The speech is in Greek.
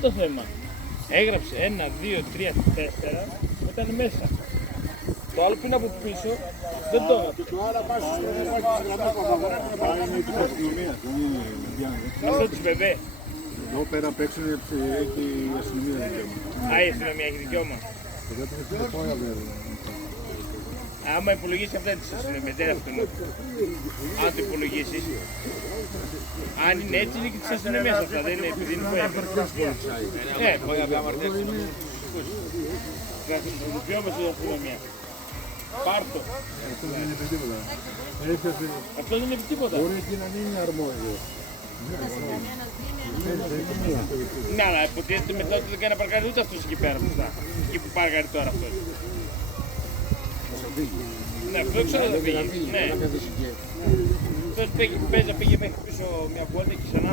το θέμα. Έγραψε 1, 2, 3, 4, ήταν μέσα. Το άλλο που είναι από πίσω δεν το έγραψε. Το άλλο πάει στο αστυνομία. Αυτό τους βεβαίω. Εδώ πέρα απ' έξω έχει η αστυνομία δικαίωμα. Α, η αστυνομία έχει δικαίωμα. Άμα υπολογίσεις αυτά τις αστυνομίες, δεν είναι αυτονόητο. Αν το υπολογίσεις, αν είναι έτσι, είναι και της αστυνομίας αυτά, δεν είναι επειδή είναι που έπρεπε. Ναι, μπορεί να πει αμαρτία αστυνομία. Δικαιώμαστε στην αστυνομία. Πάρτο. Αυτό δεν είναι τίποτα. Αυτό δεν είναι τίποτα. Μπορεί και να μην είναι αρμόδιο. Ναι, αλλά υποτίθεται μετά ότι δεν κάνει να παρκάρει ούτε αυτός εκεί πέρα μπροστά. Εκεί που παρκάρει τώρα αυτός. Ναι, αυτό ξέρω δεν πήγε. Ναι. Αυτός παίζει, πήγε μέχρι πίσω μια βόλτα και ξανά.